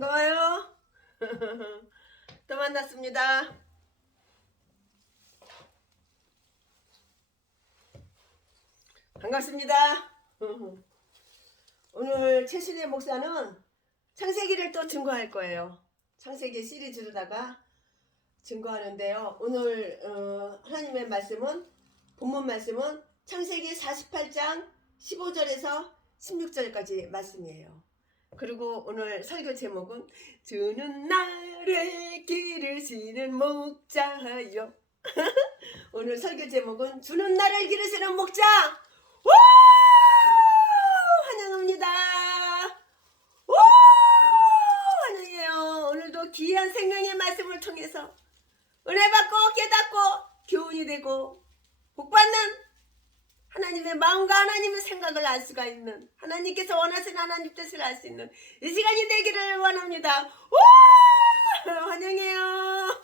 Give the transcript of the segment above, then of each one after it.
반가워요. 또 만났습니다. 반갑습니다. 오늘 최순의 목사는 창세기를 또 증거할 거예요. 창세기 시리즈로다가 증거하는데요. 오늘 하나님의 말씀은 본문 말씀은 창세기 48장 15절에서 16절까지 말씀이에요. 그리고 오늘 설교 제목은 주는 나를 기르시는 목자요. 오늘 설교 제목은 주는 나를 기르시는 목자. 우! 환영합니다. 우! 환영해요. 오늘도 귀한 생명의 말씀을 통해서 은혜 받고 깨닫고 교훈이 되고 복받는 하나님의 마음과 하나님의 생각을 알 수가 있는, 하나님께서 원하시는 하나님 뜻을 알 수 있는 이 시간이 되기를 원합니다. 우! 환영해요.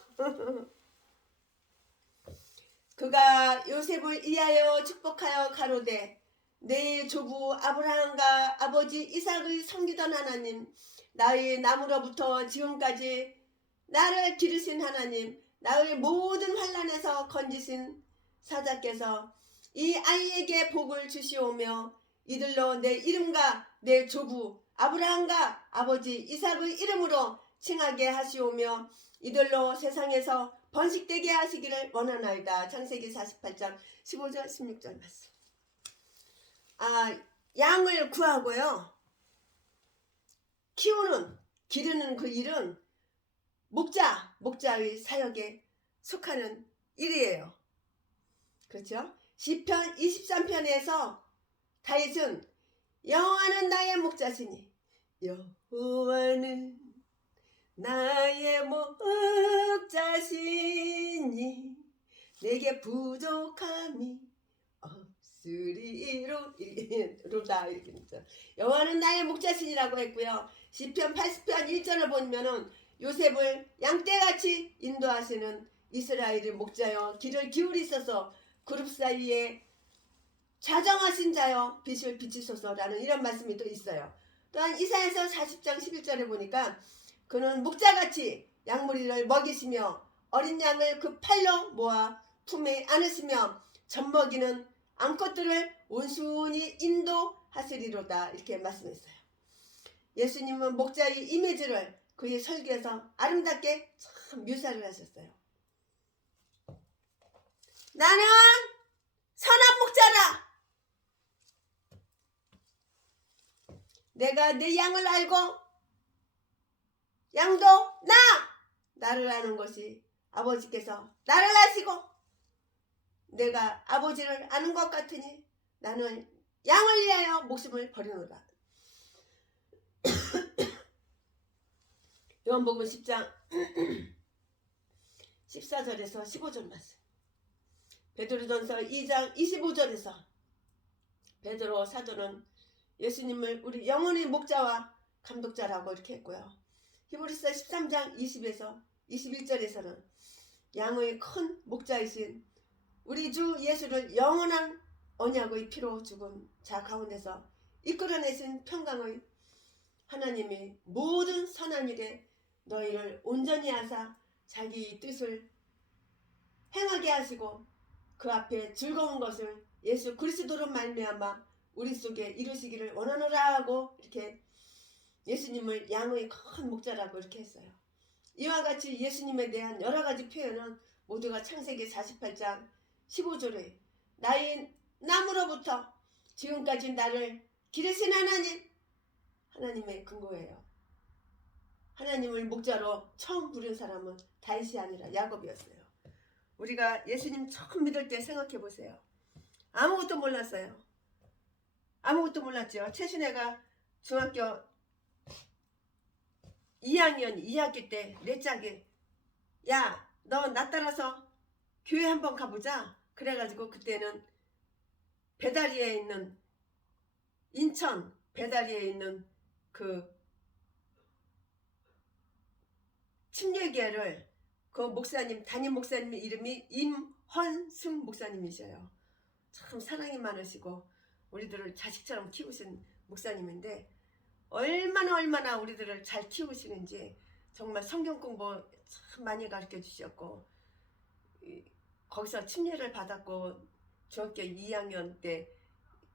그가 요셉을 이하여 축복하여 가로되 내 조부 아브라함과 아버지 이삭을 섬기던 하나님, 나의 나무로부터 지금까지 나를 기르신 하나님, 나의 모든 환난에서 건지신 사자께서 이 아이에게 복을 주시오며 이들로 내 이름과 내 조부 아브라함과 아버지 이삭의 이름으로 칭하게 하시오며 이들로 세상에서 번식되게 하시기를 원하나이다. 창세기 48장 15절 16절 말씀. 양을 구하고요, 키우는, 기르는 그 일은 목자의 사역에 속하는 일이에요. 그렇죠? 시편 23편에서 다윗은 여호와는 나의 목자시니, 여호와는 나의 목자시니 내게 부족함이 없으리로다. 여호와는 나의 목자시니라고 했고요. 시편 80편 1절을 보면은 요셉을 양떼같이 인도하시는 이스라엘의 목자여 길을 기울이소서 그룹 사이에 좌정하신 자여 빛을 비치소서라는 이런 말씀이 또 있어요. 또한 이사야서 40장 11절에 보니까 그는 목자같이 양무리를 먹이시며 어린 양을 그 팔로 모아 품에 안으시며 젖먹이는 암컷들을 온순히 인도하시리로다, 이렇게 말씀했어요. 예수님은 목자의 이미지를 그의 설교에서 아름답게 참 묘사를 하셨어요. 나는 선한 목자라. 내가 내 양을 알고 양도 나를 아는 것이 아버지께서 나를 아시고 내가 아버지를 아는 것 같으니 나는 양을 위하여 목숨을 버리노라. 요한복음 10장 14절에서 15절 말씀. 베드로전서 2장 25절에서 베드로 사도는 예수님을 우리 영혼의 목자와 감독자라고 이렇게 했고요. 히브리서 13장 20에서 21절에서는 양의 큰 목자이신 우리 주 예수를 영원한 언약의 피로 죽은 자 가운데서 이끌어내신 평강의 하나님이 모든 선한 일에 너희를 온전히 하사 자기 뜻을 행하게 하시고 그 앞에 즐거운 것을 예수 그리스도로 말미암아 우리 속에 이루시기를 원하노라 하고 이렇게 예수님을 양의 큰 목자라고 이렇게 했어요. 이와 같이 예수님에 대한 여러 가지 표현은 모두가 창세기 48장 15절에 나의 나무로부터 지금까지 나를 기르신 하나님의 근거예요. 하나님을 목자로 처음 부른 사람은 다윗이 아니라 야곱이었어요. 우리가 예수님 처음 믿을 때 생각해 보세요. 아무것도 몰랐어요. 아무것도 몰랐죠. 최순애가 중학교 2학년 2학기 때 내 짝이 야, 너 나 따라서 교회 한번 가보자. 그래가지고 그때는 배다리에 있는 인천 배다리에 있는 그 침례교회를 그 목사님 담임 목사님 이름이 임헌승 목사님이셔요. 참 사랑이 많으시고 우리들을 자식처럼 키우신 목사님인데 얼마나 우리들을 잘 키우시는지 정말 성경 공부 참 많이 가르쳐 주셨고, 거기서 침례를 받았고 중학교 2학년 때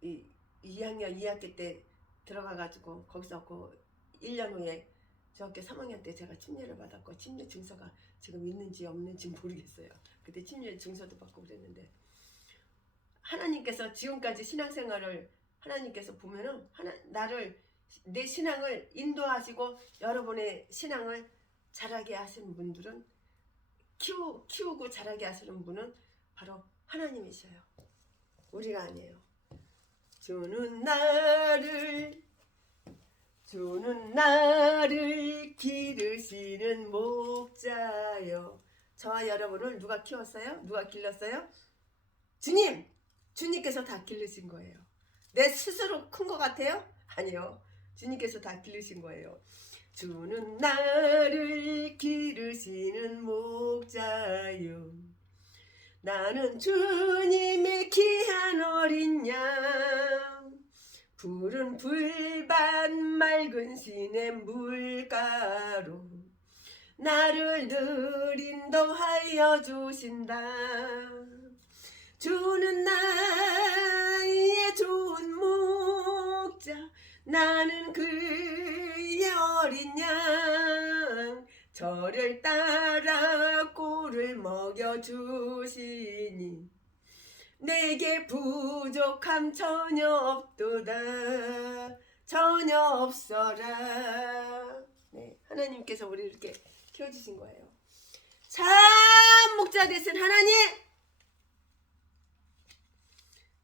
2학년 2학기 때 들어가가지고 거기서 그 1년 후에 중학교 3학년 때 제가 침례를 받았고, 침례 증서가 지금 있는지 없는지 모르겠어요. 그때 침례 증서도 받고 그랬는데, 하나님께서 지금까지 신앙생활을 하나님께서 보면은 내 신앙을 인도하시고 여러분의 신앙을 자라게 하시는 분들은, 키우고 자라게 하시는 분은 바로 하나님이셔요. 우리가 아니에요. 주는 나를 기르시는 목자요. 저와 여러분을 누가 키웠어요? 누가 길렀어요? 주님께서 다 기르신 거예요. 내 스스로 큰 것 같아요? 아니요. 주님께서 다 기르신 거예요. 주는 나를 기르시는 목자요. 나는 주님의 귀한 어린 양, 푸른 풀밭 맑은 시냇 물가로 나를 늘 인도하여 주신다. 주는 나의 좋은 목자, 나는 그의 어린 양, 저를 따라 꼴을 먹여주시니 내게 부족함 전혀 없도다. 전혀 없어라. 네, 하나님께서 우리를 이렇게 키워주신 거예요. 참 목자 되신 하나님,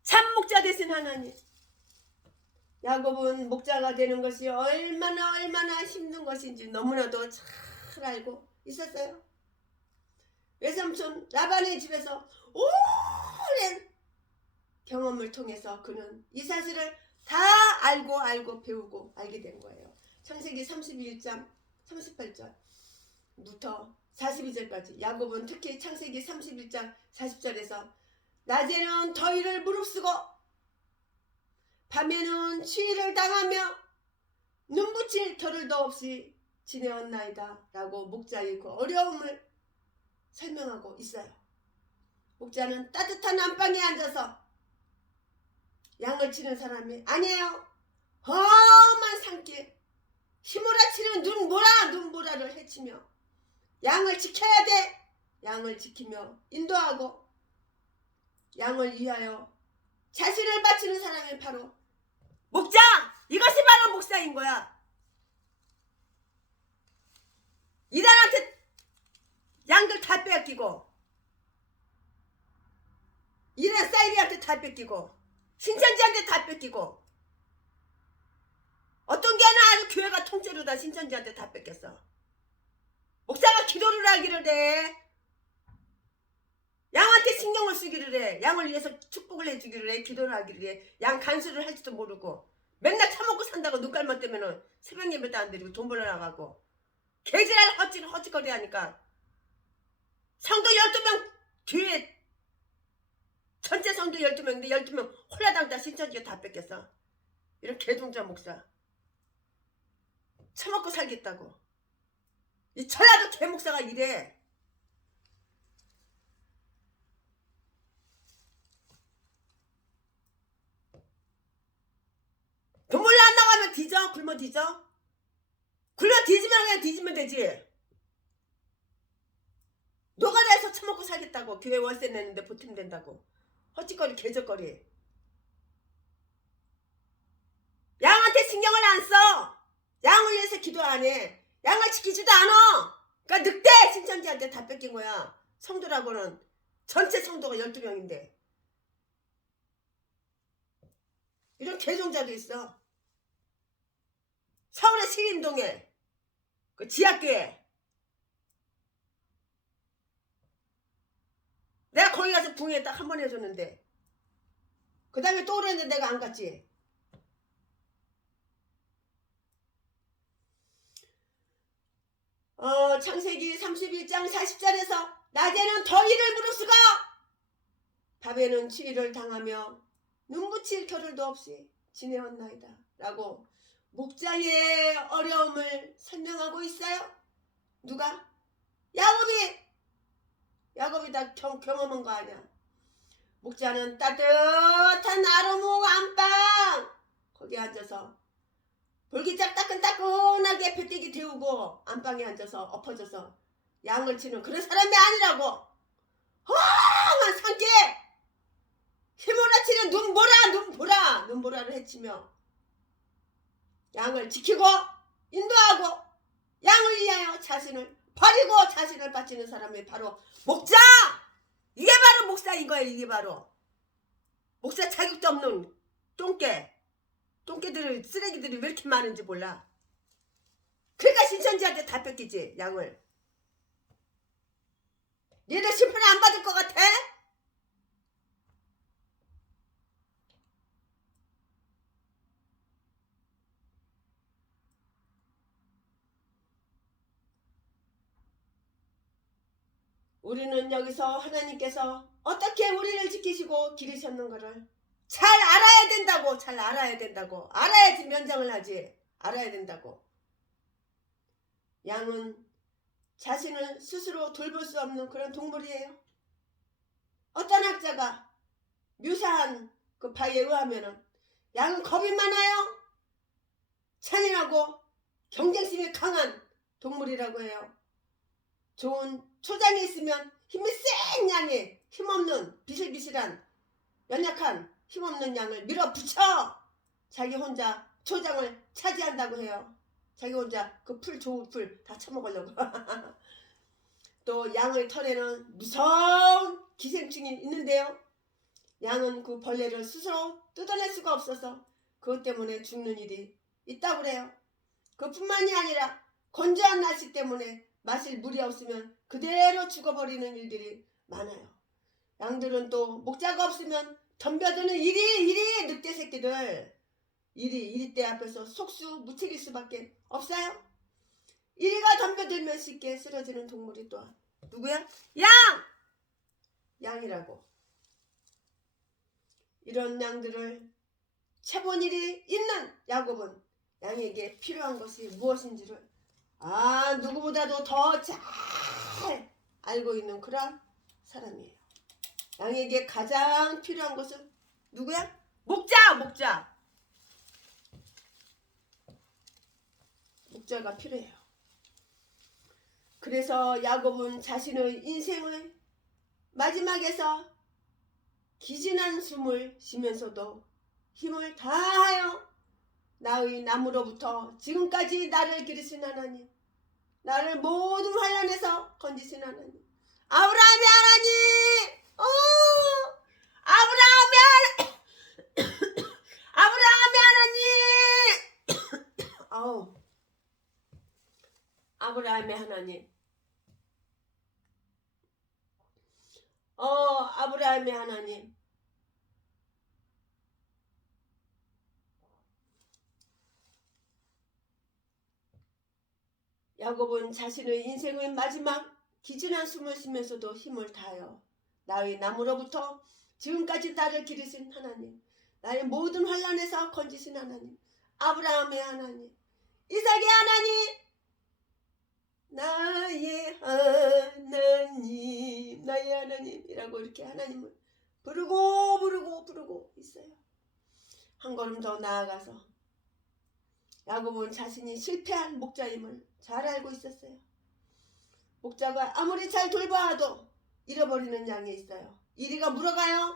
참 목자 되신 하나님. 야곱은 목자가 되는 것이 얼마나 힘든 것인지 너무나도 잘 알고 있었어요. 외삼촌 라반의 집에서 오랜 경험을 통해서 그는 이 사실을 다 알고 배우고 알게 된 거예요. 창세기 31장 38절부터 42절까지 야곱은 특히 창세기 31장 40절에서 낮에는 더위를 무릅쓰고 밤에는 추위를 당하며 눈붙일 겨를도 없이 지내었나이다 라고 목자의 그 어려움을 설명하고 있어요. 목자는 따뜻한 안방에 앉아서 양을 치는 사람이 아니에요. 험한 산길 휘몰아치는 눈보라를 헤치며 양을 지켜야 돼. 양을 지키며 인도하고 양을 위하여 자신을 바치는 사람이 바로 목자! 이것이 바로 목사인 거야. 이단한테 양들 다 뺏기고, 이단 사이비한테 다 뺏기고, 신천지한테 다 뺏기고, 어떤 게 하나 아주 교회가 통째로 다 신천지한테 다 뺏겼어. 목사가 기도를 하기를 해. 양한테 신경을 쓰기를 해. 양을 위해서 축복을 해주기를 해. 기도를 하기를 해. 양 간수를 할지도 모르고 맨날 처먹고 산다고 눈깔만 뜨면은 새벽 예배도 안 드리고 돈 벌어 나가고 개지랄 헛짓거리 하니까 성도 12명 뒤에 전체 성도 12명인데 12명 홀라당 다 신천지가 다 뺏겼어. 이런 개동자 목사 처먹고 살겠다고. 이 전라도 개목사가 이래. 돈 몰래 안 나가면 뒤져. 굶어 뒤져. 굶어 뒤지면 그냥 뒤지면 되지. 노가다에서 처먹고 살겠다고. 교회 월세 내는데 보탬된다고. 헛짓거리 개적거리. 양한테 신경을 안 써. 양을 위해서 기도 안 해. 양을 지키지도 않아. 그러니까 늑대 신천지한테 다 뺏긴 거야. 성도라고는 전체 성도가 12명인데 이런 개종자도 있어. 서울의 시림동에 그 지하교회 내가 거기 가서 붕에 딱 한 번 해줬는데 그 다음에 또 그랬는데 내가 안 갔지. 창세기 31장 40절에서 낮에는 더위를 무릅쓰고 밤에는 추위를 당하며 눈붙일 겨를도 없이 지내었나이다 라고 목자의 어려움을 설명하고 있어요. 누가? 야곱이 다 경험한 거 아니야. 목자는 따뜻한 아로무 안방 거기에 앉아서 볼기짝 따끈따끈하게 배때기 데우고 안방에 앉아서 엎어져서 양을 치는 그런 사람이 아니라고. 험한 산길 휘몰아치는 눈보라를 헤치며 양을 지키고 인도하고 양을 위하여 자신을 버리고 자신을 바치는 사람이 바로 목자. 이게 바로 목사인 거예요. 이게 바로 목사 자격도 없는 똥개들을 쓰레기들이 왜 이렇게 많은지 몰라. 그러니까 신천지한테 다 뺏기지 양을. 얘들 심판 안 받을 것 같아? 우리는 여기서 하나님께서 어떻게 우리를 지키시고 기르셨는가를 잘 알아야 된다고. 알아야지 면장을 하지. 알아야 된다고. 양은 자신을 스스로 돌볼 수 없는 그런 동물이에요. 어떤 학자가 묘사한 그 바에 의하면은 양은 겁이 많아요. 잔인하고 경쟁심이 강한 동물이라고 해요. 좋은 초장이 있으면 힘이 센 양이 힘없는 비실비실한 연약한 힘없는 양을 밀어붙여 자기 혼자 초장을 차지한다고 해요. 자기 혼자 그 좋은 풀 다 처먹으려고. 또 양의 털에는 무서운 기생충이 있는데요. 양은 그 벌레를 스스로 뜯어낼 수가 없어서 그것 때문에 죽는 일이 있다고 그래요. 그뿐만이 아니라 건조한 날씨 때문에 마실 물이 없으면 그대로 죽어버리는 일들이 많아요. 양들은 또 목자가 없으면 덤벼드는 이리 늑대 새끼들 이리때 앞에서 속수 무책일 수밖에 없어요. 이리가 덤벼들면 쉽게 쓰러지는 동물이 또 누구야? 양이라고. 이런 양들을 채본 일이 있는 야곱은 양에게 필요한 것이 무엇인지를 누구보다도 더 잘 알고 있는 그런 사람이에요. 양에게 가장 필요한 것은 누구야? 목자가 필요해요. 그래서 야곱은 자신의 인생의 마지막에서 기진한 숨을 쉬면서도 힘을 다하여 나의 나무로부터 지금까지 나를 기르신 하나님, 나를 모든 환난에서 건지신 하나님, 아브라함의 하나님, 아브라함의 하나님, 아브라함의 하나님. 야곱은 자신의 인생의 마지막 기진한 숨을 쉬면서도 힘을 다하여 나의 나무로부터 지금까지 나를 기르신 하나님, 나의 모든 환난에서 건지신 하나님, 아브라함의 하나님, 이삭의 하나님, 나의 하나님이라고 이렇게 하나님을 부르고 있어요. 한 걸음 더 나아가서 야곱은 자신이 실패한 목자임을 잘 알고 있었어요. 목자가 아무리 잘 돌봐도 잃어버리는 양이 있어요. 이리가 물어가요.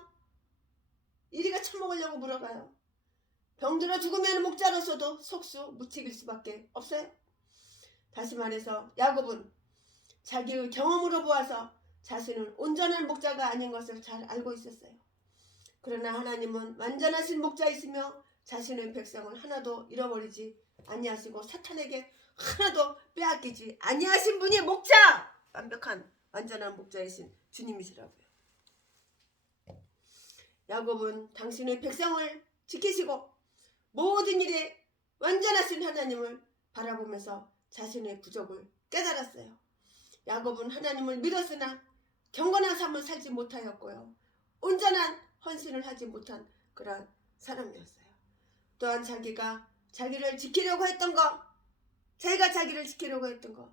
이리가 처먹으려고 물어가요. 병들어 죽으면 목자로서도 속수 무책일 수밖에 없어요. 다시 말해서 야곱은 자기의 경험으로 보아서 자신은 온전한 목자가 아닌 것을 잘 알고 있었어요. 그러나 하나님은 완전하신 목자이시며 자신의 백성을 하나도 잃어버리지 아니하시고 사탄에게 하나도 빼앗기지 아니하신 분이 목자! 완벽한 완전한 목자이신 주님이시라고요. 야곱은 당신의 백성을 지키시고 모든 일에 완전하신 하나님을 바라보면서 자신의 부족을 깨달았어요. 야곱은 하나님을 믿었으나 경건한 삶을 살지 못하였고요. 온전한 헌신을 하지 못한 그런 사람이었어요. 또한 자기가 자기를 지키려고 했던 거, 자기가 자기를 지키려고 했던 거,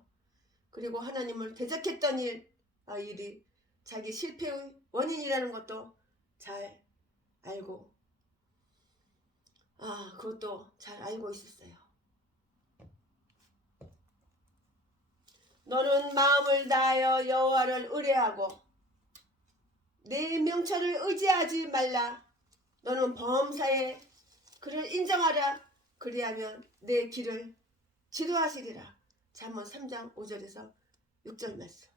그리고 하나님을 대적했던 일이 자기 실패의 원인이라는 것도 잘 알고, 그것도 잘 알고 있었어요. 너는 마음을 다하여 여호와를 의뢰하고 내 명철을 의지하지 말라. 너는 범사에 그를 인정하라. 그리하면 내 길을 지도하시리라. 잠언 3장 5절에서 6절 말씀.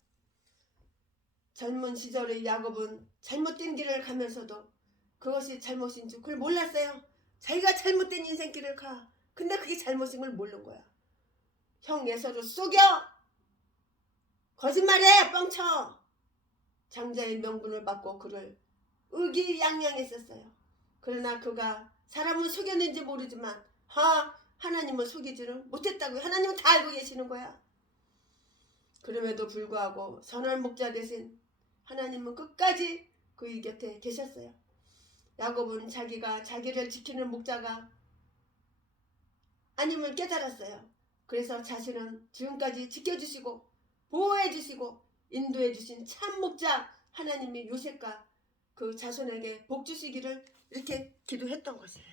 젊은 시절의 야곱은 잘못된 길을 가면서도 그것이 잘못인 줄 그걸 몰랐어요. 자기가 잘못된 인생길을 가. 근데 그게 잘못인 걸 모르는 거야. 형 에서를 속여. 거짓말해. 뻥쳐. 장자의 명분을 받고 그를 의기양양했었어요. 그러나 그가 사람은 속였는지 모르지만 하나님은 속이지는 못했다고요. 하나님은 다 알고 계시는 거야. 그럼에도 불구하고 선한 목자 대신 하나님은 끝까지 그의 곁에 계셨어요. 야곱은 자기가 자기를 지키는 목자가 아님을 깨달았어요. 그래서 자신은 지금까지 지켜주시고 보호해주시고 인도해주신 참 목자 하나님이 요셉과 그 자손에게 복 주시기를 이렇게 기도했던 것이에요.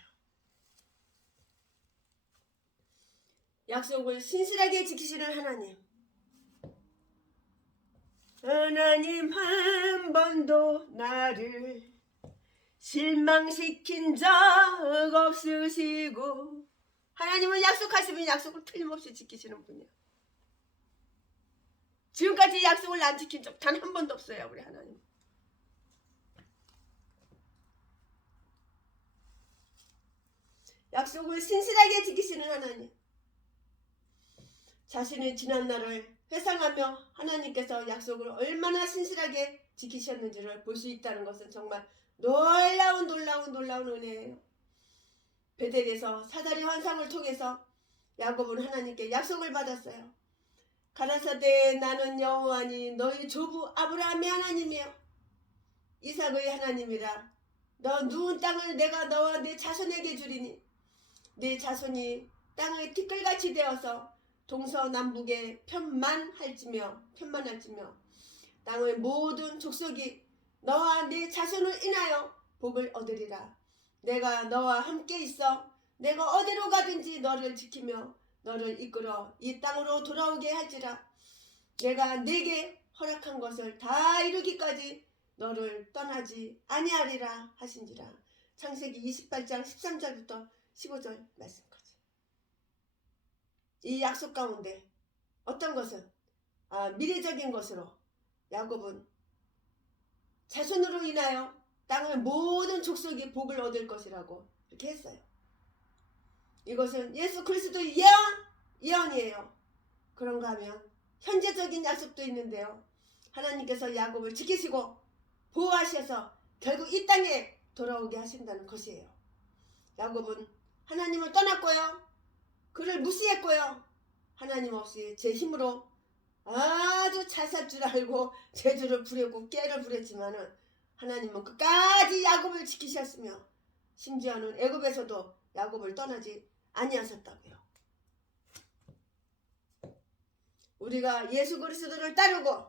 약속을 신실하게 지키시는 하나님. 하나님 한 번도 나를 실망시킨 적 없으시고, 하나님은 약속하시면 약속을 틀림없이 지키시는 분이야. 지금까지 약속을 안 지킨 적 단 한 번도 없어요. 우리 하나님. 약속을 신실하게 지키시는 하나님. 자신의 지난 날을 회상하며 하나님께서 약속을 얼마나 신실하게 지키셨는지를 볼 수 있다는 것은 정말 놀라운 은혜예요. 베델에서 사다리 환상을 통해서 야곱은 하나님께 약속을 받았어요. 가라사대 나는 여호와니 너희 조부 아브라함의 하나님이여 이삭의 하나님이라. 너 누운 땅을 내가 너와 내 자손에게 주리니 네 자손이 땅의 티끌같이 되어서 동서남북에 편만할지며 땅의 모든 족속이 너와 네 자손을 인하여 복을 얻으리라. 내가 너와 함께 있어 내가 어디로 가든지 너를 지키며 너를 이끌어 이 땅으로 돌아오게 할지라. 내가 네게 허락한 것을 다 이루기까지 너를 떠나지 아니하리라 하신지라. 창세기 28장 13절부터 15절 말씀까지. 이 약속 가운데 어떤 것은 미래적인 것으로 야곱은 자손으로 인하여 땅의 모든 족속이 복을 얻을 것이라고 이렇게 했어요. 이것은 예수 그리스도의 예언이에요. 그런가 하면 현재적인 약속도 있는데요. 하나님께서 야곱을 지키시고 보호하셔서 결국 이 땅에 돌아오게 하신다는 것이에요. 야곱은 하나님을 떠났고요. 그를 무시했고요. 하나님 없이 제 힘으로 아주 잘 살 줄 알고 제주를 부렸고 깨를 부렸지만은 하나님은 끝까지 야곱을 지키셨으며 심지어는 애굽에서도 야곱을 떠나지 아니하셨다고요. 우리가 예수 그리스도를 따르고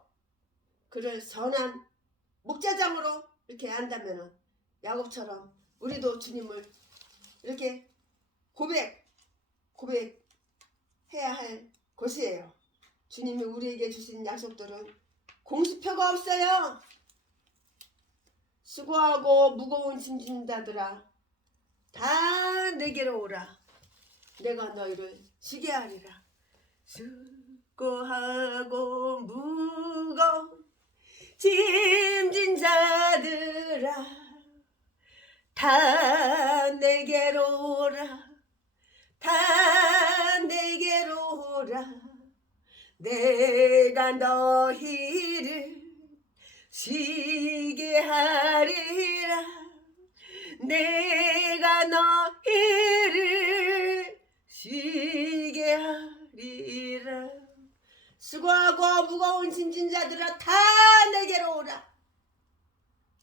그를 선한 목자장으로 이렇게 안다면은 야곱처럼 우리도 주님을 이렇게 고백해야 할 것이에요. 주님이 우리에게 주신 약속들은 공수표가 없어요. 수고하고 무거운 짐진 자들아 다 내게로 오라. 내가 너희를 쉬게 하리라. 수고하고 무거운 짐진 자들아 다 내게로 오라. 다 내게로 오라. 내가 너희를 쉬게 하리라. 내가 너희를 쉬게 하리라. 수고하고 무거운 짐진 자들아 다 내게로 오라.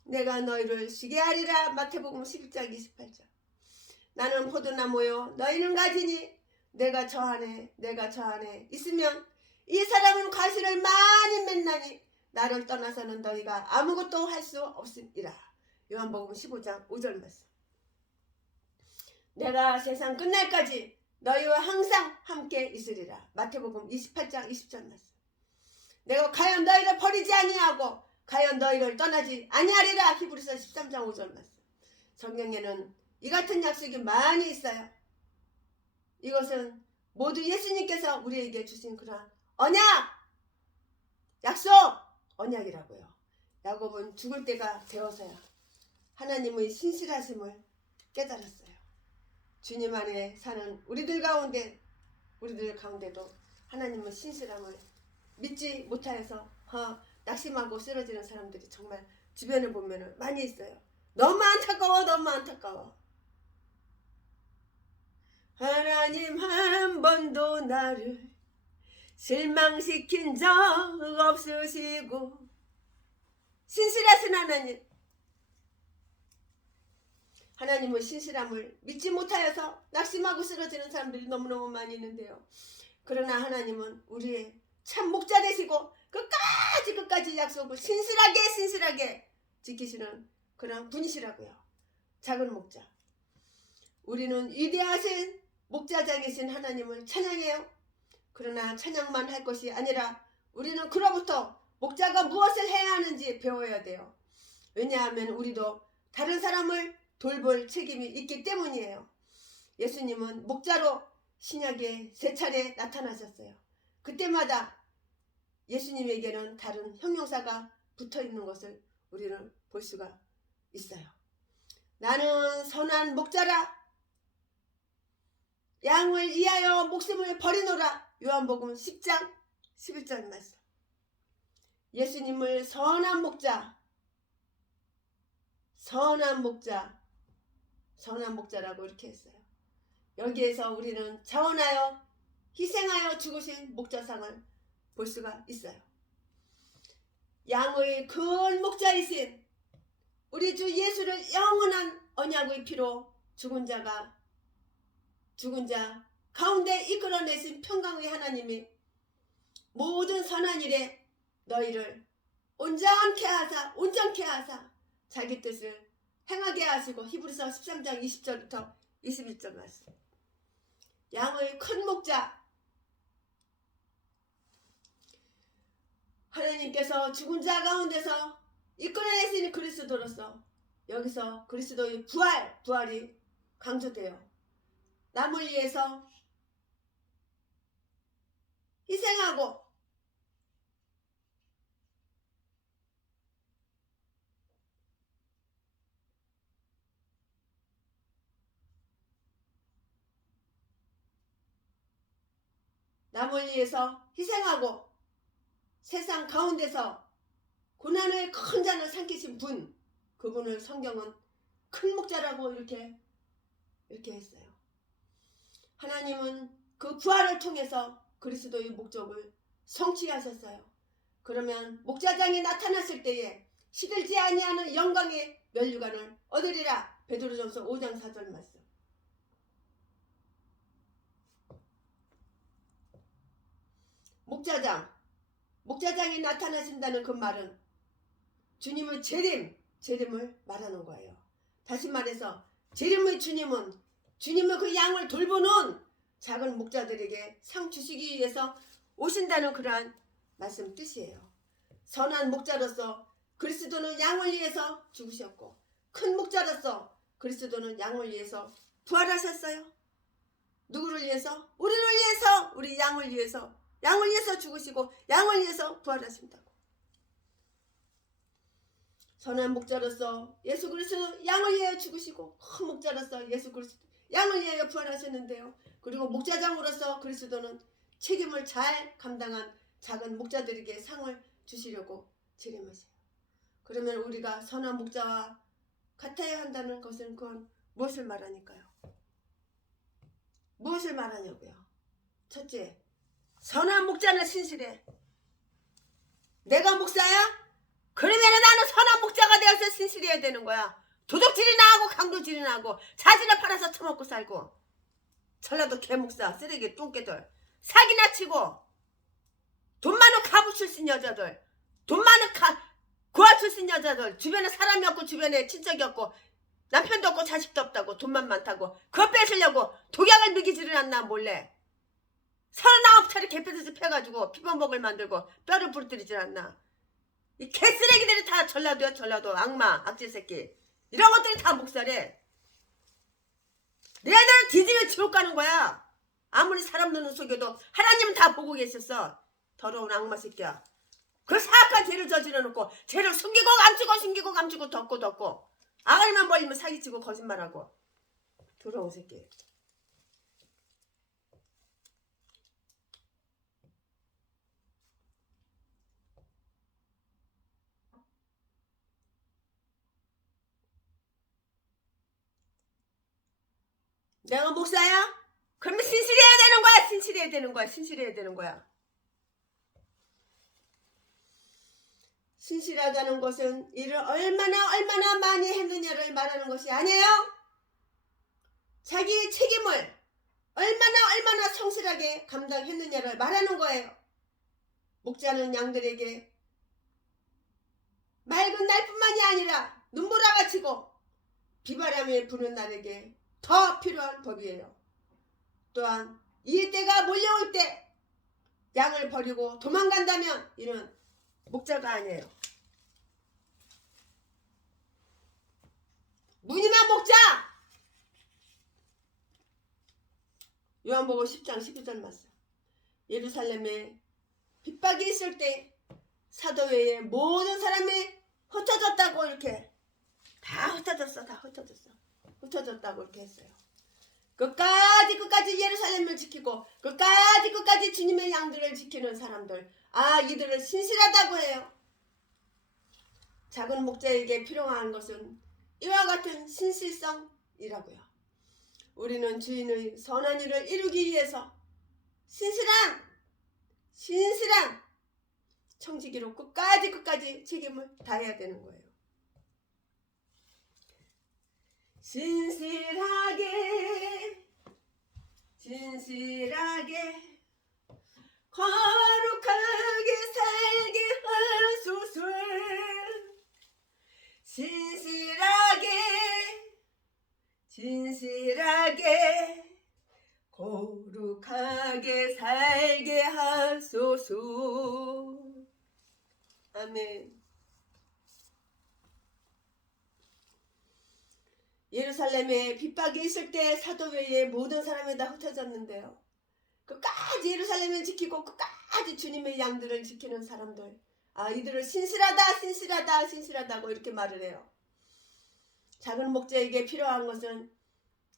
내가 너희를 쉬게 하리라. 마태복음 11장 28절. 나는 포도나무요 너희는 가지니 내가 저 안에 있으면 이 사람은 과실을 많이 맺나니 나를 떠나서는 너희가 아무것도 할 수 없으리라. 요한복음 15장 5절 말씀. 내가 세상 끝날까지 너희와 항상 함께 있으리라. 마태복음 28장 20절 말씀. 내가 과연 너희를 버리지 아니하고 과연 너희를 떠나지 아니하리라. 히브리서 13장 5절 말씀. 성경에는 이 같은 약속이 많이 있어요. 이것은 모두 예수님께서 우리에게 주신 그런 언약, 약속, 언약이라고요. 야곱은 죽을 때가 되어서야 하나님의 신실하심을 깨달았어요. 주님 안에 사는 우리들 가운데도 하나님의 신실함을 믿지 못하여서 낙심하고 쓰러지는 사람들이 정말 주변에 보면 많이 있어요. 너무 안타까워. 하나님 한 번도 나를 실망시킨 적 없으시고 신실하신 하나님의 신실함을 믿지 못하여서 낙심하고 쓰러지는 사람들이 너무너무 많이 있는데요. 그러나 하나님은 우리의 참 목자 되시고 끝까지 약속을 신실하게 지키시는 그런 분이시라고요. 작은 목자. 우리는 위대하신 목자장이신 하나님을 찬양해요. 그러나 찬양만 할 것이 아니라 우리는 그로부터 목자가 무엇을 해야 하는지 배워야 돼요. 왜냐하면 우리도 다른 사람을 돌볼 책임이 있기 때문이에요. 예수님은 목자로 신약에 3차례 나타나셨어요. 그때마다 예수님에게는 다른 형용사가 붙어있는 것을 우리는 볼 수가 있어요. 나는 선한 목자라. 양을 위하여 목숨을 버리노라. 요한복음 10장 11절 말씀. 예수님을 선한 목자라고 이렇게 했어요. 여기에서 우리는 자원하여 희생하여 죽으신 목자상을 볼 수가 있어요. 양의 큰 목자이신 우리 주 예수를 영원한 언약의 피로 죽은 자 가운데 이끌어내신 평강의 하나님이 모든 선한 일에 너희를 온전케 하사 자기 뜻을 행하게 하시고 히브리서 13장 20절부터 21절 말씀. 양의 큰 목자 하나님께서 죽은 자 가운데서 이끌어내신 그리스도로서 여기서 그리스도의 부활이 강조돼요. 남을 위해서 희생하고 세상 가운데서 고난의 큰 잔을 삼키신 분, 그분을 성경은 큰 목자라고 이렇게 했어요. 하나님은 그 부활을 통해서 그리스도의 목적을 성취하셨어요. 그러면 목자장이 나타났을 때에 시들지 아니하는 영광의 면류관을 얻으리라. 베드로전서 5장 4절 말씀. 목자장이 나타나신다는 그 말은 주님의 재림을 말하는 거예요. 다시 말해서 재림의 주님은 주님의 그 양을 돌보는 작은 목자들에게 상 주시기 위해서 오신다는 그러한 말씀 뜻이에요. 선한 목자로서 그리스도는 양을 위해서 죽으셨고 큰 목자로서 그리스도는 양을 위해서 부활하셨어요. 누구를 위해서? 우리를 위해서, 우리 양을 위해서 죽으시고 양을 위해서 부활하신다고. 선한 목자로서 예수 그리스도 양을 위하여 죽으시고 큰 목자로서 예수 그리스도 양을 위하여 부활하셨는데요. 그리고 목자장으로서 그리스도는 책임을 잘 감당한 작은 목자들에게 상을 주시려고 재림하세요. 그러면 우리가 선한 목자와 같아야 한다는 것은 그건 무엇을 말하니까요? 무엇을 말하냐고요? 첫째, 선한 목자는 신실해. 내가 목사야? 그러면 나는 선한 목자가 되어서 신실해야 되는 거야. 도둑질이나 하고 강도질이나 하고 자지나 팔아서 처먹고 살고 전라도 개목사 쓰레기 똥개들 사기나 치고 돈 많은 가부 출신 여자들 돈 많은 고아 출신 여자들 주변에 사람이 없고 주변에 친척이 없고 남편도 없고 자식도 없다고 돈만 많다고 그거 뺏으려고 독약을 먹이지를 않나 몰래 39차례 개패듯이 펴가지고 피범벅을 만들고 뼈를 부러뜨리질 않나. 이 개쓰레기들이 다 전라도야. 전라도 악마 악질 새끼 이런 것들이 다 목살해. 너희들은 뒤지면 지옥 가는 거야. 아무리 사람 눈을 속여도 하나님은 다 보고 계셨어. 더러운 악마 새끼야. 그 사악한 죄를 저질러 놓고 죄를 숨기고 감추고 덮고 아가리만 벌리면 사기치고 거짓말하고 더러운 새끼. 내가 목사야? 그러면 신실해야 되는 거야. 신실해야 되는 거야. 신실하다는 것은 일을 얼마나 많이 했느냐를 말하는 것이 아니에요. 자기의 책임을 얼마나 성실하게 감당했느냐를 말하는 거예요. 목자는 양들에게 맑은 날뿐만이 아니라 눈보라가 치고 비바람이 부는 날에게 더 필요한 법이에요. 또한 이 때가 몰려올 때 양을 버리고 도망간다면 이는 목자가 아니에요. 무늬만 목자! 요한복음 10장 12절 말씀. 예루살렘에 핍박이 있을 때 사도 외에 모든 사람이 흩어졌다고 이렇게 다 흩어졌다고 이렇게 했어요. 끝까지 예루살렘을 지키고 끝까지 주님의 양들을 지키는 사람들, 이들을 신실하다고 해요. 작은 목자에게 필요한 것은 이와 같은 신실성이라고요. 우리는 주인의 선한 일을 이루기 위해서 신실한 청지기로 끝까지 책임을 다해야 되는 거예요. 진실하게 거룩하게 살게 하소서. 진실하게 거룩하게 살게 하소서. 아멘. 예루살렘에 핍박이 있을 때 사도 외에 모든 사람이 다 흩어졌는데요. 끝까지 예루살렘을 지키고 끝까지 주님의 양들을 지키는 사람들, 이들을 신실하다고 이렇게 말을 해요. 작은 목자에게 필요한 것은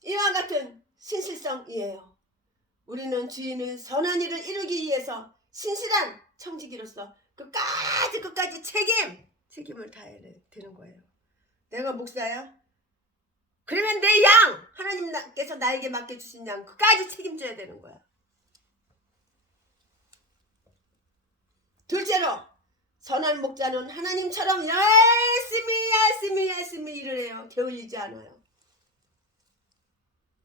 이와 같은 신실성이에요. 우리는 주인의 선한 일을 이루기 위해서 신실한 청지기로서 끝까지 책임을 다해야 되는 거예요. 내가 목사야? 그러면 내 양, 하나님께서 나에게 맡겨주신 양 끝까지 책임져야 되는 거야. 둘째로, 선한 목자는 하나님처럼 열심히 일을 해요. 게을리지 않아요.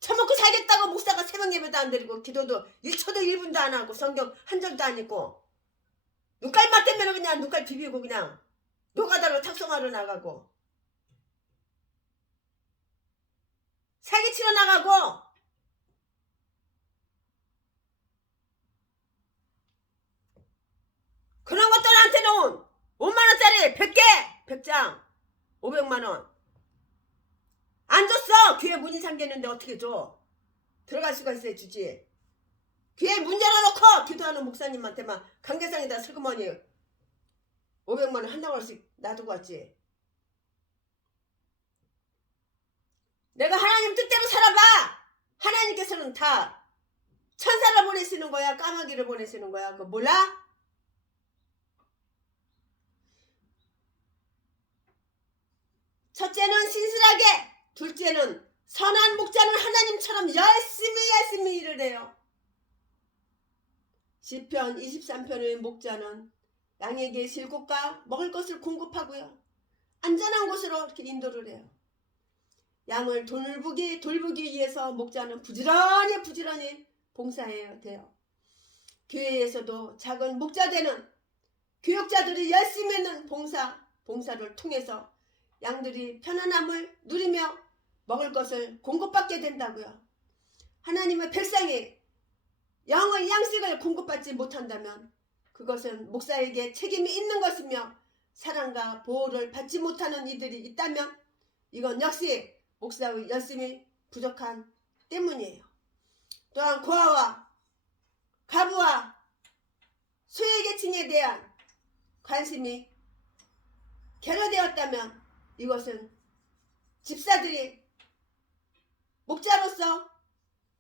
처먹고 살겠다고 목사가 새벽 예배도 안 드리고 기도도 1초도 1분도 안 하고 성경 한 절도 안 읽고 눈깔만 때문에 그냥 눈깔 비비고 그냥 노가다로 탁송하러 나가고 사기치러 나가고 그런 것들한테 놓은 5만원짜리 100장 500만원 안 줬어. 귀에 문이 잠겼는데 어떻게 줘. 들어갈 수가 있어야 주지. 귀에 문 열어놓고 기도하는 목사님한테만 강대상에다 슬그머니 500만원 한 덩어리씩 놔두고 왔지. 내가 하나님 뜻대로 살아봐. 하나님께서는 다 천사를 보내시는 거야, 까마귀를 보내시는 거야. 그거 몰라? 첫째는 신실하게, 둘째는 선한 목자는 하나님처럼 열심히 일을 해요. 시편 23편의 목자는 양에게 쉴 곳과 먹을 것을 공급하고요. 안전한 곳으로 이렇게 인도를 해요. 양을 돌보기 위해서 목자는 부지런히 봉사해야 돼요. 교회에서도 작은 목자되는 교육자들이 열심히 하는 봉사를 통해서 양들이 편안함을 누리며 먹을 것을 공급받게 된다고요. 하나님의 백성이 영의 양식을 공급받지 못한다면 그것은 목사에게 책임이 있는 것이며 사랑과 보호를 받지 못하는 이들이 있다면 이건 역시 목사의 열심이 부족한 때문이에요. 또한 고아와 가부와 소외계층에 대한 관심이 결여되었다면 이것은 집사들이 목자로서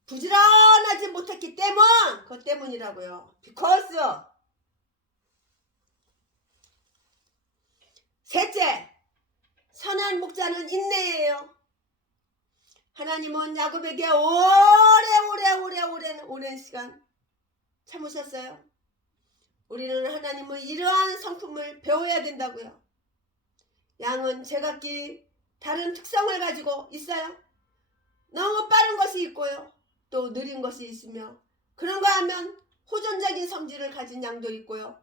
부지런하지 못했기 그것 때문이라고요. because 셋째, 선한 목자는 인내예요. 하나님은 야곱에게 오랜 시간 참으셨어요. 우리는 하나님의 이러한 성품을 배워야 된다고요. 양은 제각기 다른 특성을 가지고 있어요. 너무 빠른 것이 있고요. 또 느린 것이 있으며 그런가 하면 호전적인 성질을 가진 양도 있고요.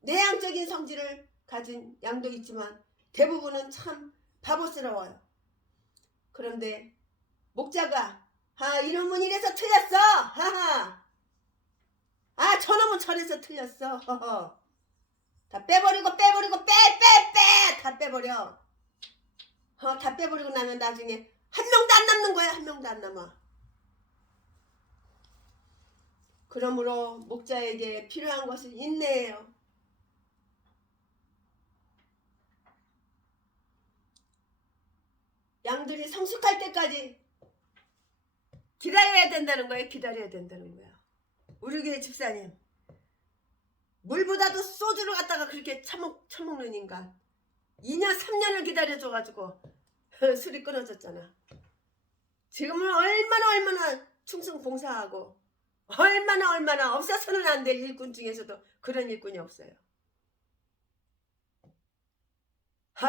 내향적인 성질을 가진 양도 있지만 대부분은 참 바보스러워요. 그런데 목자가 이놈은 이래서 틀렸어. 저놈은 저래서 틀렸어. 다 빼버리고 빼 다 빼버려. 다 빼버리고 나면 나중에 한 명도 안 남는 거야. 한 명도 안 남아. 그러므로 목자에게 필요한 것은 인내예요. 양들이 성숙할 때까지 기다려야 된다는 거예요. 기다려야 된다는 거예요. 우리 교회 집사님, 물보다도 소주를 갖다가 그렇게 처먹는 인간 2년 3년을 기다려줘가지고 술이 끊어졌잖아. 지금은 얼마나 충성 봉사하고 얼마나 없어서는 안 될 일꾼 중에서도 그런 일꾼이 없어요.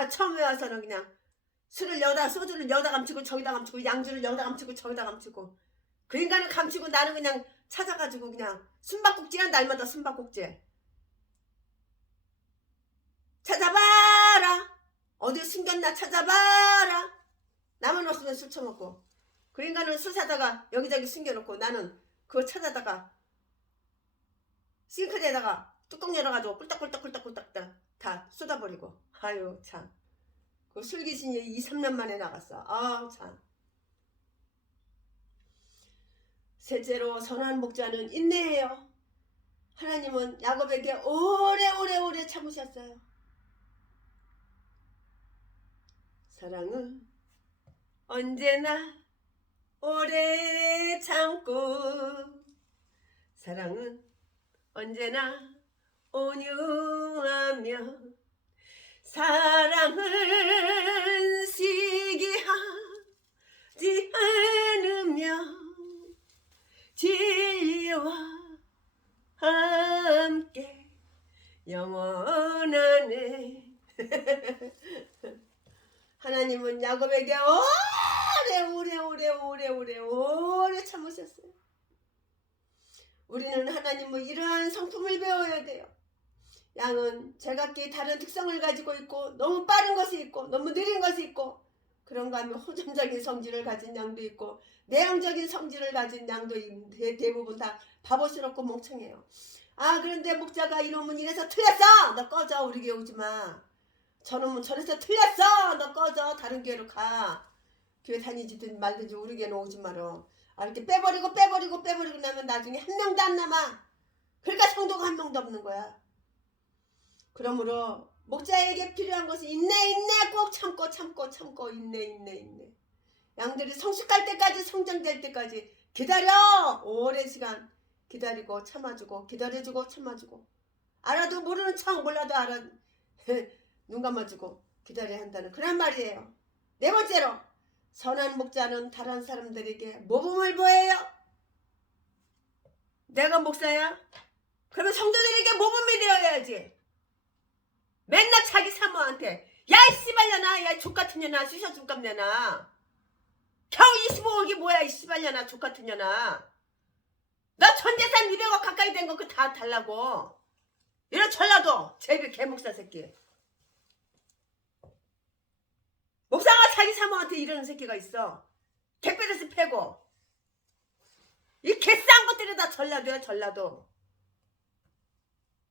처음에 와서는 그냥 소주를 여기다 감추고 저기다 감추고 양주를 여기다 감추고 저기다 감추고 그 인간을 감추고 나는 그냥 찾아가지고 그냥 숨바꼭질한 날마다 숨바꼭질 찾아봐라. 어디 숨겼나 찾아봐라. 나만 없으면 술 처먹고 그 인간은 술 사다가 여기저기 숨겨놓고 나는 그거 찾아다가 싱크대에다가 뚜껑 열어가지고 꿀떡꿀떡 다 쏟아버리고 아유 참 그 술귀신이 2-3년 만에 나갔어. 참. 셋째로 선한 목자는 인내해요. 하나님은 야곱에게 오래 참으셨어요. 사랑은 언제나 오래 참고 사랑은 언제나 온유하며 사랑은 시기하지 않으며 진리와 함께 영원하네. 하나님은 야곱에게 오래 참으셨어요. 우리는 하나님의 이러한 성품을 배워야 돼요. 양은 제각기 다른 특성을 가지고 있고 너무 빠른 것이 있고 너무 느린 것이 있고 그런가 하면 호전적인 성질을 가진 양도 있고 내향적인 성질을 가진 양도 대부분 다 바보스럽고 멍청해요. 그런데 목자가 이놈은 이래서 틀렸어. 너 꺼져. 우리 교회 오지 마. 저놈은 저래서 틀렸어. 너 꺼져. 다른 교회로 가. 교회 다니지든 말든지 우리 교회는 오지 마라. 이렇게 빼버리고 나면 나중에 한 명도 안 남아. 그러니까 성도가 한 명도 없는 거야. 그러므로 목자에게 필요한 것은 인내 꼭 참고 인내. 양들이 성숙할 때까지 성장될 때까지 기다려. 오랜 시간 기다리고 참아주고 기다려주고 참아주고 알아도 모르는 척 몰라도 알아 눈 감아주고 기다려야 한다는 그런 말이에요. 네 번째로 선한 목자는 다른 사람들에게 모범을 보여요. 내가 목사야? 그러면 성도들에게 모범이 되어야지. 맨날 자기 사모한테 야 이 씨발년아 야 족같은 년아 쑤셔줄감년아 겨우 25억이 뭐야 이 씨발년아 족같은 년아. 너 전재산 200억 가까이 된 거 그 다 달라고. 이런 전라도 제비 개목사 새끼. 목사가 자기 사모한테 이러는 새끼가 있어. 택배에서 패고. 이 개싼 것들이 다 전라도야 전라도.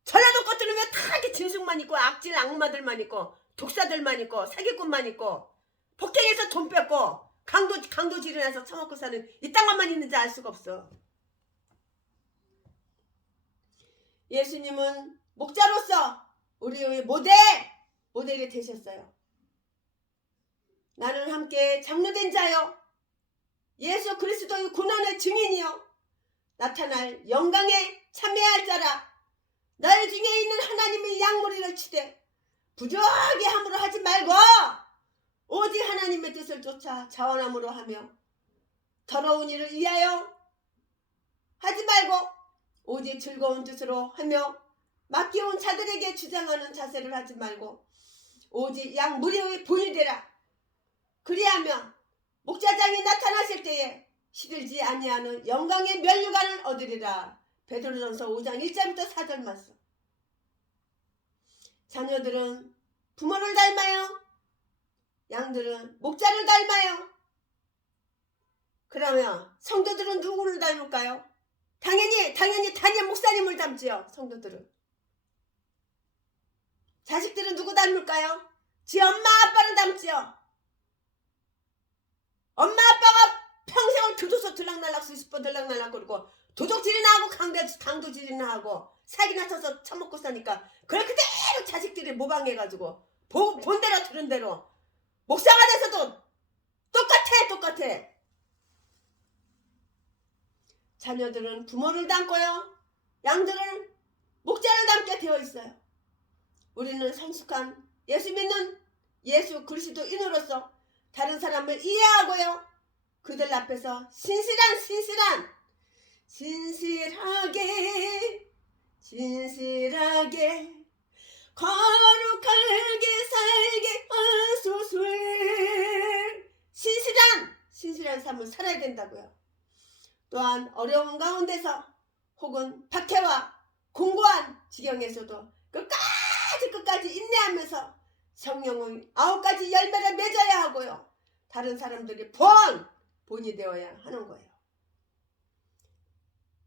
전라도 것들은 왜 다 이렇게 진숙만 있고 악질 악마들만 있고 독사들만 있고 사기꾼만 있고 폭행해서 돈 뺏고 강도 지른해서 처먹고 사는 이 땅만 있는지 알 수가 없어. 예수님은 목자로서 우리의 모델이 되셨어요. 나는 함께 장로된 자요 예수 그리스도의 고난의 증인이요 나타날 영광에 참여할 자라. 너희 중에 있는 하나님의 양무리를 치되 부족하게 함으로 하지 말고 오직 하나님의 뜻을 쫓아 자원함으로 하며 더러운 일을 위하여 하지 말고 오직 즐거운 뜻으로 하며 맡겨온 자들에게 주장하는 자세를 하지 말고 오직 양무리의 본이 되라. 그리하면 목자장이 나타나실 때에 시들지 아니하는 영광의 면류관을 얻으리라. 베드로전서 5장 1절부터 4절 말씀. 자녀들은 부모를 닮아요. 양들은 목자를 닮아요. 그러면 성도들은 누구를 닮을까요? 당연히 담임 목사님을 닮지요. 성도들은. 자식들은 누구 닮을까요? 지 엄마 아빠를 닮지요. 엄마 아빠가 평생을 교도소 들락날락 수십 번 들락날락 거리고 도둑질이나 하고 강도질이나 하고 사기나 쳐서 처먹고 사니까 그걸 그대로 자식들이 모방해가지고 본 대로 들은 대로 목사가 돼서도 똑같아. 자녀들은 부모를 닮고요. 양들은 목자를 닮게 되어 있어요. 우리는 성숙한 예수 믿는 예수 그리스도인으로서 다른 사람을 이해하고요. 그들 앞에서 진실하게 거룩하게 살게 하소서. 신실한 삶을 살아야 된다고요. 또한 어려운 가운데서 혹은 박해와 공고한 지경에서도 끝까지 인내하면서 성령의 9가지 열매를 맺어야 하고요. 다른 사람들이 본이 되어야 하는 거예요.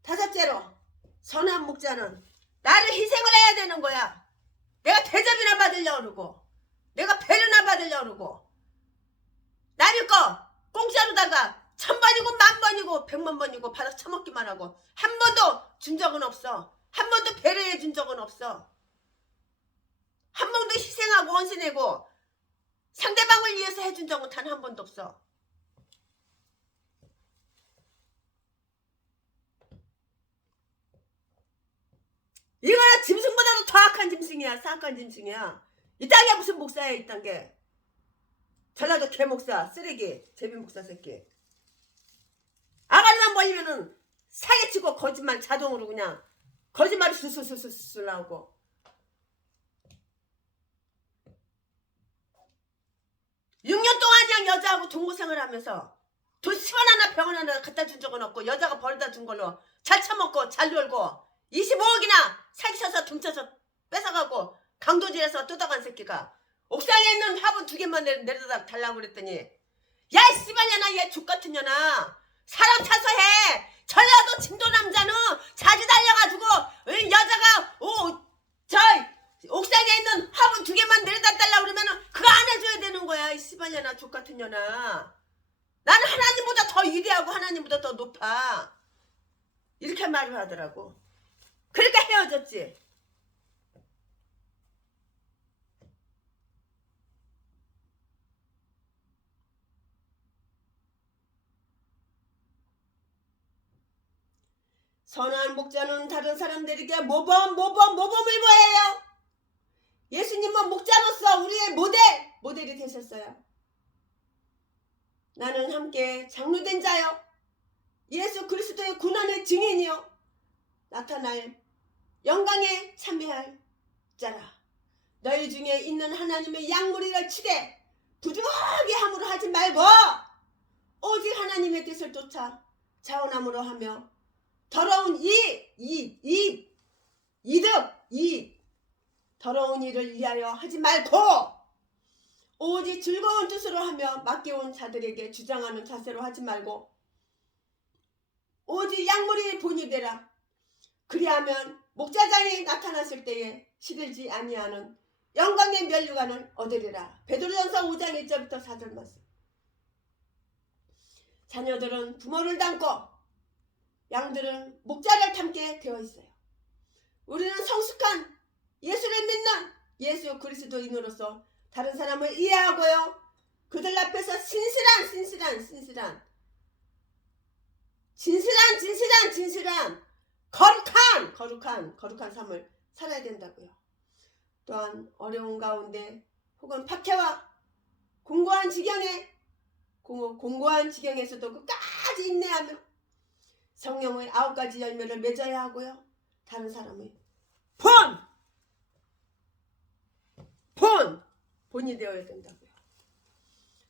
다섯째로 선한 목자는 나를 희생을 해야 되는 거야. 내가 대접이나 받으려고 그러고 내가 배려나 받으려고 그러고 남의 거 공짜로다가 1000번이고 10,000번이고 100,000번이고 받아 처먹기만 하고 한 번도 준 적은 없어. 한 번도 배려해 준 적은 없어. 한 번도 희생하고 헌신하고 상대방을 위해서 해준 적은 단 한 번도 없어. 이거는 짐승보다도 더 악한 짐승이야. 사악한 짐승이야. 이 땅에 무슨 목사야 이 땅에. 전라도 개목사 쓰레기 제비목사 새끼. 아가리만 보이면은 사기치고 거짓말 자동으로 그냥 거짓말이 술술술술 나오고. 여자하고 동거생활 하면서 돈 10원 하나 병원 하나 갖다 준 적은 없고 여자가 벌어다 준 걸로 잘 처먹고 잘 놀고 25억이나 사기쳐서 등쳐서 뺏어가고 강도질해서 뜯어간 새끼가 옥상에 있는 화분 2개만 내려다 달라고 그랬더니 야 씨발년아 얘 족같은 년아 사람 차서 해. 전라도 진도 남자는 자주 달려가지고 여자가 옥상에 있는 화분 2개만 내려다 달라고 그러면은 그거 안 해줘야 되는 거야. 이 씨발년아 족같은 년아. 나는 하나님보다 더 위대하고 하나님보다 더 높아. 이렇게 말을 하더라고. 그러니까 헤어졌지. 선한 목자는 다른 사람들에게 모범을 보여요. 예수님은 목자로서 우리의 모델이 되셨어요. 나는 함께 장로된 자요 예수 그리스도의 고난의 증인이요 나타날 영광에 참여할 자라. 너희 중에 있는 하나님의 양무리를 치되 부족하게 함으로 하지 말고 오직 하나님의 뜻을 쫓아 자원함으로 하며 더러운 이득 더러운 일을 위하여 하지 말고 오직 즐거운 뜻으로 하며 맡겨온 자들에게 주장하는 자세로 하지 말고 오직 약물이 본이 되라. 그리하면 목자장이 나타났을 때에 시들지 아니하는 영광의 면류관을 얻으리라. 베드로전서 5장 1절부터 4절 말씀. 자녀들은 부모를 닮고 양들은 목자를 닮게 되어 있어요. 우리는 성숙한 예수를 믿는 예수 그리스도인으로서 다른 사람을 이해하고요. 그들 앞에서 진실한 거룩한 삶을 살아야 된다고요. 또한 어려운 가운데 혹은 박해와 공고한 지경에서도 끝까지 인내하며 성령의 9가지 열매를 맺어야 하고요. 다른 사람의 본이 되어야 된다고요.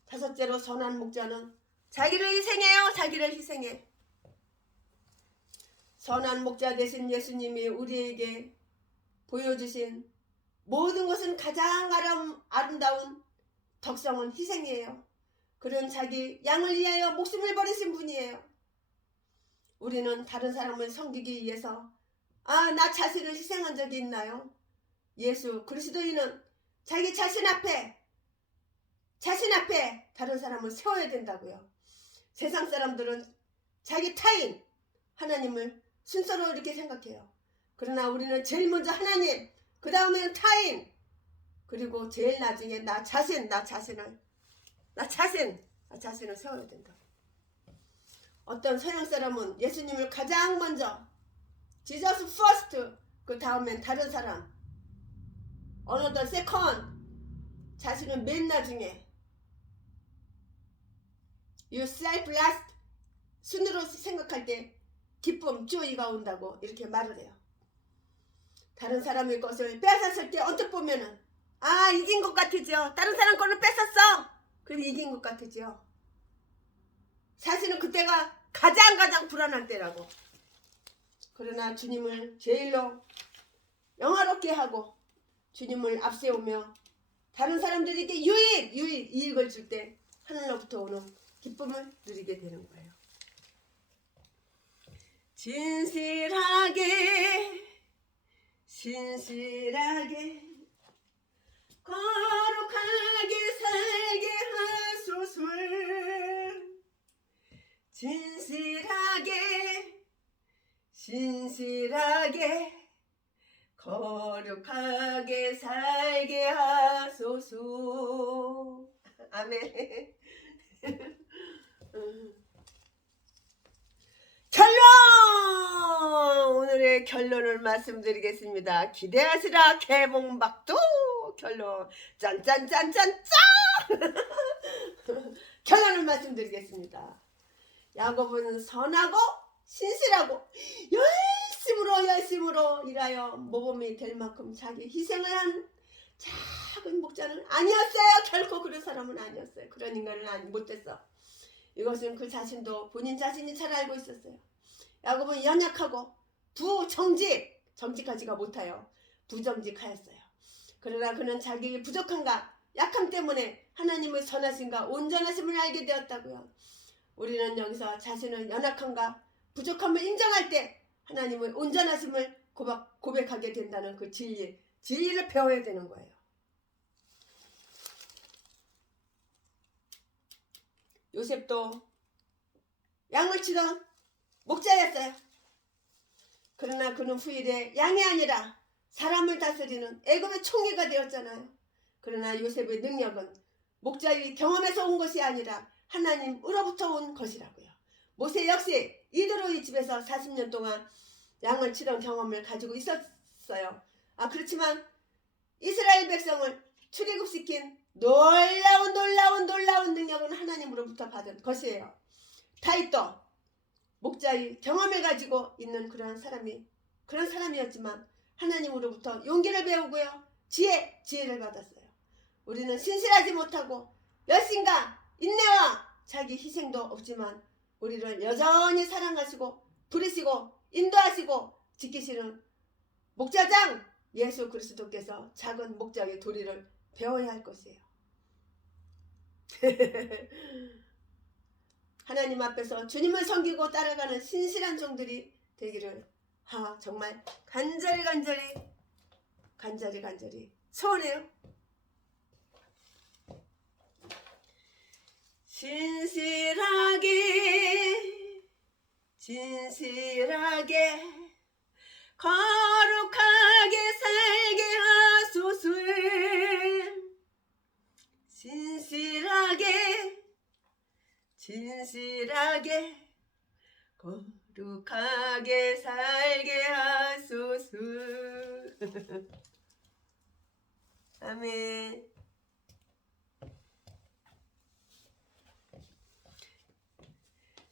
다섯째로 선한 목자는 자기를 희생해. 선한 목자 되신 예수님이 우리에게 보여주신 모든 것은 가장 아름다운 덕성은 희생이에요. 그런 자기 양을 위하여 목숨을 버리신 분이에요. 우리는 다른 사람을 섬기기 위해서 나 자신을 희생한 적이 있나요? 예수 그리스도인은 자기 자신 앞에 다른 사람을 세워야 된다고요. 세상 사람들은 자기 타인 하나님을 순서로 이렇게 생각해요. 그러나 우리는 제일 먼저 하나님, 그 다음에는 타인, 그리고 제일 나중에 나 자신을 세워야 된다. 어떤 서양 사람은 예수님을 가장 먼저 Jesus first, 그 다음엔 다른 사람, another second, 자신은 맨 나중에 yourself last 순으로 생각할 때 기쁨, joy가 온다고 이렇게 말을 해요. 다른 사람의 것을 빼앗았을 때 언뜻 보면은 이긴 것 같으죠. 다른 사람 거를 뺏었어. 그럼 이긴 것 같으죠. 사실은 그때가 가장 불안할 때라고. 그러나 주님을 제일로 영화롭게 하고 주님을 앞세우며 다른 사람들에게 유익 이익을 줄 때 하늘로부터 오는 기쁨을 누리게 되는 거예요. 신실하게 거룩하게 살게 하소서. 신실하게 거룩하게 살게 하소서. 아멘. 결론! 오늘의 결론을 말씀드리겠습니다. 기대하시라 개봉박두 결론. 짠짠짠짠짠. 결론을 말씀드리겠습니다. 야곱은 선하고 신실하고 열심으로 일하여 모범이 될 만큼 자기 희생을 한 작은 목자는 아니었어요. 결코 그런 사람은 아니었어요. 그런 인간은 못됐어. 이것은 그 자신도 본인 자신이 잘 알고 있었어요. 야곱은 연약하고 정직하지가 못하여 부정직하였어요. 그러나 그는 자기의 부족함과 약함 때문에 하나님의 선하심과 온전하심을 알게 되었다고요. 우리는 여기서 자신의 연약함과 부족함을 인정할 때 하나님의 온전하심을 고백하게 된다는 그 진리를 배워야 되는 거예요. 요셉도 양을 치던 목자였어요. 그러나 그는 후일에 양이 아니라 사람을 다스리는 애굽의 총리가 되었잖아요. 그러나 요셉의 능력은 목자의 경험에서 온 것이 아니라 하나님으로부터 온 것이라고요. 모세 역시 이드로의 집에서 40년 동안 양을 치던 경험을 가지고 있었어요. 그렇지만 이스라엘 백성을 출애굽시킨 놀라운 능력은 하나님으로부터 받은 것이에요. 다윗도 목자의 경험을 가지고 있는 그런 사람이었지만 하나님으로부터 용기를 배우고요. 지혜를 받았어요. 우리는 신실하지 못하고 열심과 인내와 자기 희생도 없지만 우리를 여전히 사랑하시고 부르시고 인도하시고 지키시는 목자장 예수 그리스도께서 작은 목자의 도리를 배워야 할 것이에요. 하나님 앞에서 주님을 섬기고 따라가는 신실한 종들이 되기를 정말 간절히 소원해요. 진실하게 거룩하게 살게 하소서. 진실하게 거룩하게 살게 하소서. 아멘.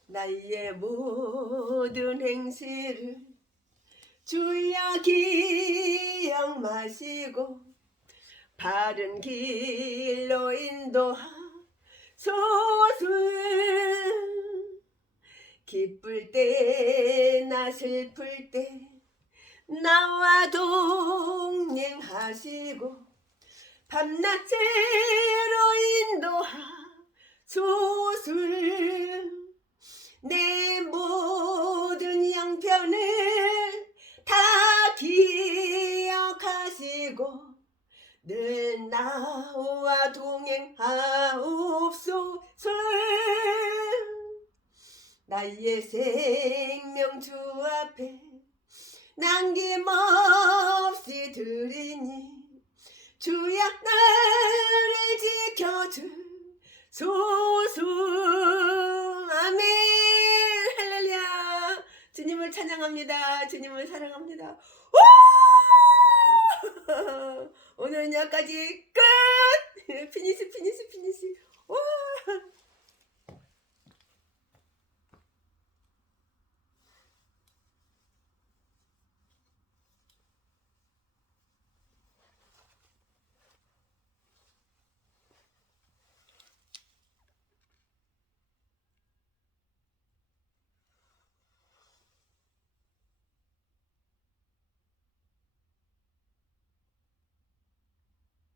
나의 모든 행실을 주여 기억마시고 바른 길로 인도하소서. 기쁠 때나 슬플 때 나와 동행하시고 밤낮으로 인도하소서. 내 모든 형편을 다 기억하시고 늘 나와 동행하옵소서. 나의 생명 주 앞에 남김없이 드리니 주여 나를 지켜주소서. 아멘. 할렐루야. 주님을 찬양합니다. 주님을 사랑합니다. 오늘은 여기까지 끝. 피니시.